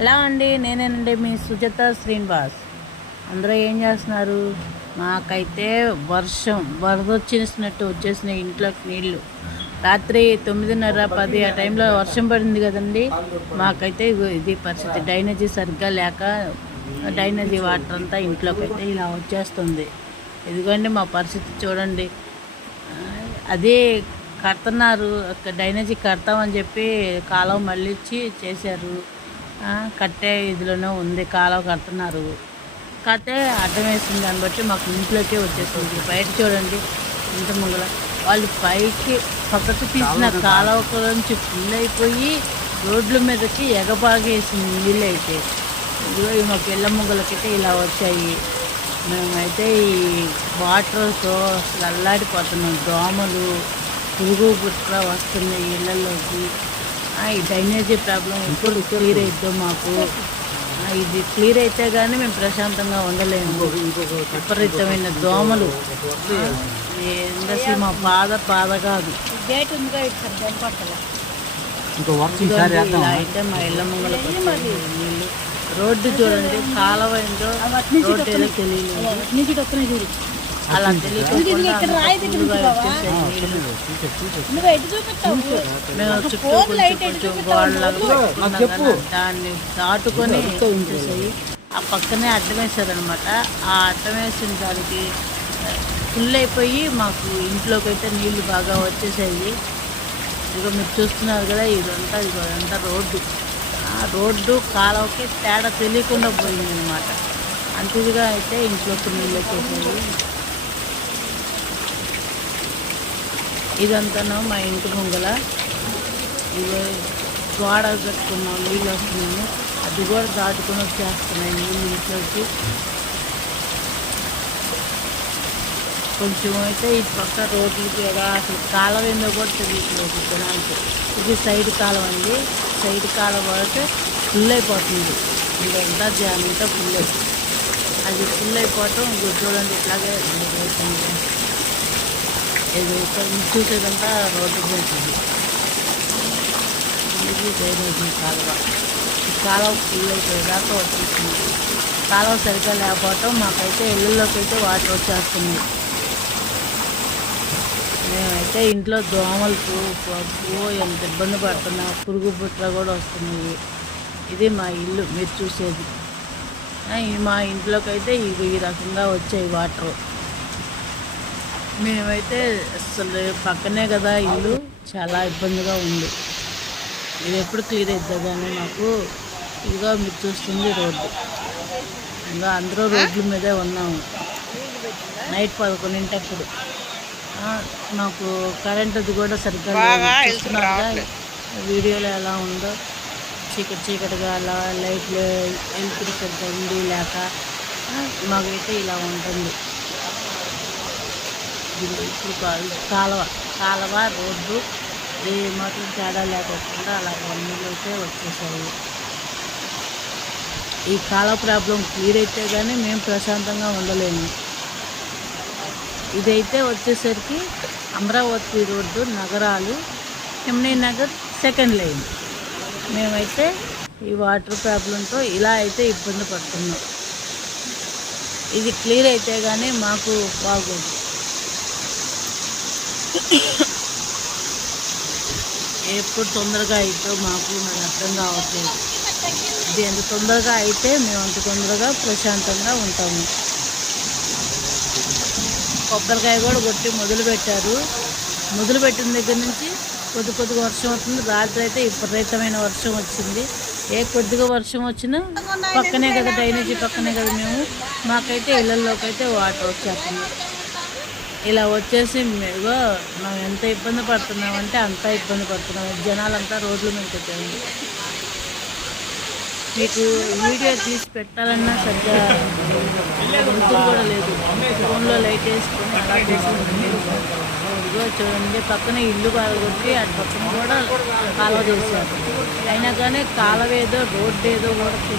ఎలా అండి, నేనేనండి మీ సుజాత శ్రీనివాస్. అందరూ ఏం చేస్తున్నారు? మాకైతే వరద వచ్చేసినాయి ఇంట్లోకి నీళ్ళు. రాత్రి 9:30, 10 ఆ టైంలో వర్షం పడింది కదండి. మాకైతే ఇది పరిస్థితి. డ్రైనేజీ సరిగ్గా లేక డ్రైనేజీ వాటర్ అంతా ఇంట్లోకి అయితే ఇలా వచ్చేస్తుంది. ఇదిగోండి మా పరిస్థితి చూడండి. అదే కడుతున్నారు, డ్రైనేజీ కడతామని చెప్పి కాలువ మళ్ళించి చేశారు. కట్టే ఇదిలోనే ఉంది, కాలువ కడుతున్నారు. కట్టే అడ్డం వేసింది, దాన్ని బట్టి మాకు ఇంట్లోకే వచ్చేసింది. బయట చూడండి ఇంత ముంగల వాళ్ళు పైకి పక్కకు తీసిన కాలువ నుంచి ఫుల్ అయిపోయి రోడ్ల మీదకి ఎగబాగేసింది నీళ్ళు అయితే. ఇదిగో మాకు ఇళ్ళ ముంగలకైతే ఇలా వచ్చాయి. మేమైతే ఈ వాటర్తో అసలు అల్లాడిపోతున్నాం. దోమలు, పురుగు పుట్ర వస్తున్నాయి ఇళ్ళల్లోకి. ఈ డ్రైనేజీ ప్రాబ్లం ఎప్పుడు క్లియర్ అవుతుందో మాకు. ఇది క్లియర్ అయితే కానీ మేము ప్రశాంతంగా ఉండలేము. విపరీతమైన దోమలు. అసలు మా బాధ కాదు. ఇలా అయితే మా ఇళ్ళ ముంగల నీళ్ళు. రోడ్డు చూడండి, కాలువ ఏంటో రోడ్డు ఏదో తెలియలేదు. అలా తెలియకుండా మేము చుట్టూ కొంచెం గోడలాగా దాన్ని దాటుకొని ఉంచేసాయి. ఆ పక్కనే అడ్డం వేసారనమాట. ఆ అడ్డం వేసిన దానికి ఫుల్ అయిపోయి మాకు ఇంట్లోకి అయితే నీళ్లు బాగా వచ్చేసాయి. ఇదిగో మీరు చూస్తున్నారు కదా, ఇదంతా రోడ్డు. ఆ రోడ్డు కాలువకి తేడా తెలియకుండా పోయింది అనమాట. అంతగా అయితే ఇంట్లోకి నీళ్ళు వచ్చేసాయి. ఇదంతాను మా ఇంటి ముంగల. ఇవి గోడ కట్టుకున్నాం, నీళ్ళు వస్తున్నాయి. అది కూడా దాటుకొని వచ్చేస్తున్నాయి నీళ్ళు ఇంట్లోకి. కొంచెం అయితే ఈ పక్క రోడ్లకి అసలు కాలువ ఏందో కూడా తెలియట్లేదు జనానికి. ఇది సైడ్ కాలువ అండి. సైడ్ కాలువ పడితే ఫుల్ అయిపోతుంది. ఇదంతా జానంతా ఫుల్ అయిపోతుంది. అది ఫుల్ అయిపోవటం చూడండి ఇట్లాగే ఇది చూసేదంతా రోడ్డు పోతుంది. ఇది డ్రైనేజీ కాలువ. ఈ కాలువ ఫుల్ అయిపోయేదాకా వచ్చేస్తుంది. కాలువ సరిగ్గా లేకపోవటం మాకైతే ఇళ్ళల్లోకి అయితే వాటర్ వచ్చేస్తున్నాయి. మేమైతే ఇంట్లో దోమలకు ఎంత ఇబ్బంది పడుతున్నా, పురుగు పుట్ర కూడా వస్తున్నాయి. ఇది మా ఇల్లు మీరు చూసేది. మా ఇంట్లోకి అయితే ఈ రకంగా వచ్చాయి వాటర్. మేమైతే అసలు పక్కనే కదా ఇల్లు, చాలా ఇబ్బందిగా ఉంది. ఇది ఎప్పుడు క్లియర్ అవుతుంది కానీ మాకు. ఇదిగా మీరు చూస్తుంది రోడ్డు. ఇంకా అందరూ రోడ్ల మీదే ఉన్నాము. నైట్ 11 మాకు కరెంటుది కూడా సరిగ్గా చూస్తున్నారుగా వీడియోలో ఎలా ఉందో. చీకటిగా అలా లైట్లు వెళ్తురు సరిగ్గా ఉండి లేక మాకైతే ఇలా ఉంటుంది. ఇప్పుడు కాలువ రోడ్డు ఏ మాత్రం తేడా లేకోకుండా అలా నీళ్ళు అయితే వచ్చేసాయి. ఈ కాలువ ప్రాబ్లం క్లియర్ అయితే కానీ మేము ప్రశాంతంగా ఉండలేము. ఇదైతే వచ్చేసరికి అమరావతి రోడ్డు, నగరాలు, ఎమ్నీ నగర్ సెకండ్ లైన్. మేమైతే ఈ వాటర్ ప్రాబ్లంతో ఇలా అయితే ఇబ్బంది పడుతున్నాం. ఇది క్లియర్ అయితే కానీ మాకు బాగోదు. ఎప్పుడు తొందరగా అయితే మాకు నాకు అర్థం కావట్లేదు. ఇది ఎంత తొందరగా అయితే మేము అంత తొందరగా ప్రశాంతంగా ఉంటాము. కొబ్బరికాయ కూడా కొట్టి మొదలుపెట్టారు. మొదలుపెట్టిన దగ్గర నుంచి కొద్దిగా వర్షం అవుతుంది. రాత్రి అయితే విపరీతమైన వర్షం వచ్చింది. కొద్దిగా వర్షం వచ్చినా పక్కనే కదా డ్రైనేజీ పక్కనే కదా మాకైతే ఇళ్ళల్లోకి అయితే వాటర్ వచ్చేస్తుంది. ఇలా వచ్చేసి మేము ఎంత ఇబ్బంది పడుతున్నామంటే అంత ఇబ్బంది పడుతున్నాం. జనాలంతా రోడ్ల మీదకి వచ్చాము. మీకు వీడియో తీసి పెట్టాలన్నా సరిగ్గా గుర్తులు కూడా లేదు. ఫోన్లో లైట్ వేసుకొని అలా తీసుకుంటుంది. ఇదిగో చూడండి, పక్కన ఇల్లు కొట్టి అటు పక్కన కూడా కాలువ చేశారు. అయినా కానీ కాలువ ఏదో రోడ్డు ఏదో కూడా తెలియదు.